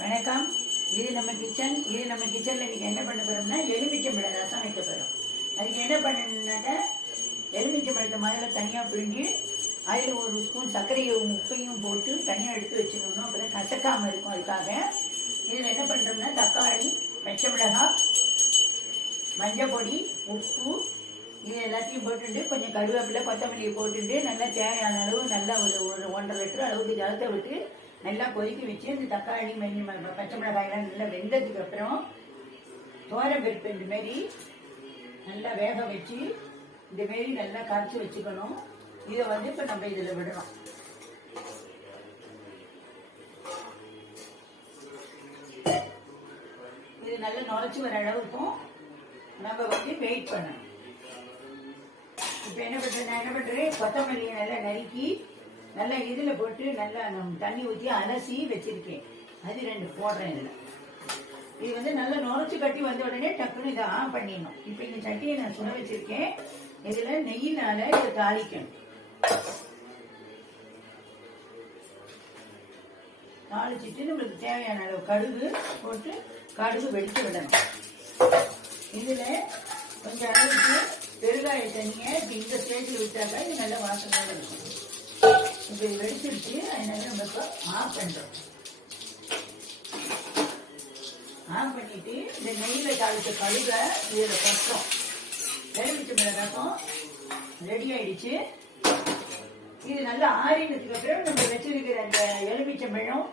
வணக்கம். இது நம்ம கிச்சனில் இன்னைக்கு என்ன பண்ண போகிறோம்னா எலுமிச்சம்பழம் ரசம் வைக்க போகிறோம். அதுக்கு என்ன பண்ணணுன்னாக்கா எலுமிச்சம்பழத்தை முதல்ல தனியாக பிழிஞ்சு அதில் ஒரு ஸ்பூன் சர்க்கரையும் உப்பையும் போட்டு தனியாக எடுத்து வச்சுக்கணும். அப்புறம் கசக்காமல் இருக்கும். அதுக்காக இதில் என்ன பண்ணுறோம்னா தக்காளி, பச்சை மிளகாய், மஞ்சள் பொடி, உப்பு இது எல்லாத்தையும் போட்டுட்டு கொஞ்சம் கருவேப்பிலை, கொத்தமல்லியை போட்டுட்டு நல்லா தேவையான அளவு நல்லா ஒரு 1.5 லிட்டர் அளவுக்கு ஜலத்தை விட்டு நல்லா கொதிக்க வச்சு இந்த தக்காளி, பச்சை மிளகாயெல்லாம் நல்லா வெந்ததுக்கு அப்புறம் தோரம்பருப்பு இந்தமாரி நல்லா வேக வச்சு இந்தமாரி நல்லா கரைச்சி வச்சுக்கணும். இதை இப்போ நம்ம இதில் விடணும். இது நல்லா நுழைச்சி வர அளவுக்கும் நம்ம வெயிட் பண்ணணும். இப்போ என்ன பண்ணுறேன் கொத்தமல்லியை நல்லா நறுக்கி நல்லா இதில் போட்டு நல்லா தண்ணி ஊற்றி அலசி வச்சிருக்கேன். அது 2 போடுறேன். இதில் இது நல்லா நுழைச்சி கட்டி வந்த உடனே டக்குன்னு இதை ஆன் பண்ணிடணும். இப்போ இந்த சட்டியை நான் சுட வச்சிருக்கேன். இதில் நெய்யினால இதை தாளிக்கணும். தாளிச்சிட்டு நம்மளுக்கு தேவையான அளவு கடுகு போட்டு கடுகு வெடித்து விடணும். இதில் கொஞ்சம் அளவுக்கு பெருங்காய தண்ணியை இந்த ஸ்டேஜில் விட்டாக்கா இது நல்ல வாசனையாக இருக்கும். இப்போ இது வெடிச்சிருச்சு. அதனால நம்ம இப்போ ஆஃப் பண்ணுறோம். ஆஃப் பண்ணிட்டு இந்த நெய்யில் தாளித்த கடுகை இதில் கட்டுறோம். எலுமிச்சம்பழம் ரசம் ரெடி ஆயிடுச்சு. இது நல்லா ஆறினதுக்கு அப்புறம் நம்ம வச்சிருக்கிற அந்த எலுமிச்சம்பழம்,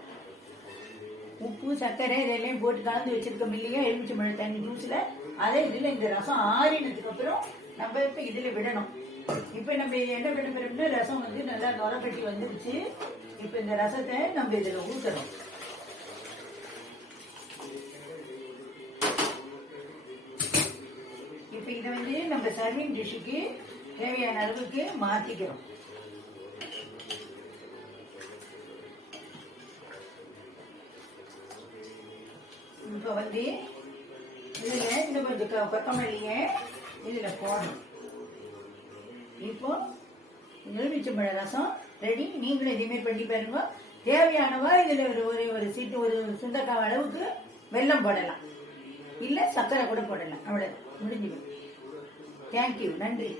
உப்பு, சர்க்கரை இதெல்லாம் போட்டு கலந்து வச்சிருக்கோம் இல்லையா எலுமிச்சம்பழம் தண்ணி ஜூஸில், அதை இதில் இந்த ரசம் ஆறினதுக்கு அப்புறம் நம்ம இப்போ இதில் விடணும். இப்போ நம்ம என்ன பண்ண போறோம்னா ரசம் நல்லா நுரக்கட்டி வந்துருச்சு. இப்போ இந்த ரசத்தை நம்ம இதில் ஊற்றுறோம். இப்போ இதை நம்ம சர்விங் டிஷ்ஷுக்கு தேவையான அளவுக்கு மாற்றிக்கிறோம். இப்போ இதில் இன்னும் கொஞ்சம் கொத்தமல்லியை இதில் போடணும். இப்போ எலுமிச்சம்பழ ரசம் ரெடி. நீங்களும் இதேமாரி பண்ணி பாருங்க. தேவையானவா இதில் ஒரு சீட்டு ஒரு சுண்டக்காய் அளவுக்கு வெல்லம் போடலாம், இல்லை சர்க்கரை கூட போடலாம். அவ்வளோ முடிஞ்சுக்கும். தேங்க்யூ, நன்றி,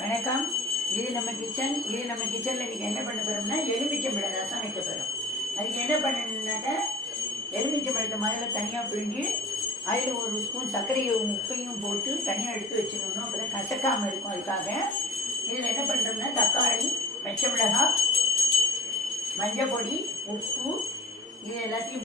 வணக்கம். இது நம்ம கிச்சனில் இன்னைக்கு என்ன பண்ண போகிறோம்னா எலுமிச்சம்பழ ரசம் வைக்க போகிறோம். அதுக்கு என்ன பண்ணணுன்னாக்கா எலுமிச்சம்பழத்தை முதல்ல தனியாக பிழிஞ்சு அதில் ஒரு ஸ்பூன் சர்க்கரையும் உப்பையும் போட்டு தனியாக எடுத்து வச்சுக்கணும். அப்புறம் கசக்காமல் இருக்கும். அதுக்காக இதில் என்ன பண்ணுறோம்னா தக்காளி, பச்சை மிளகாய், மஞ்சள் பொடி, உப்பு இது எல்லாத்தையும்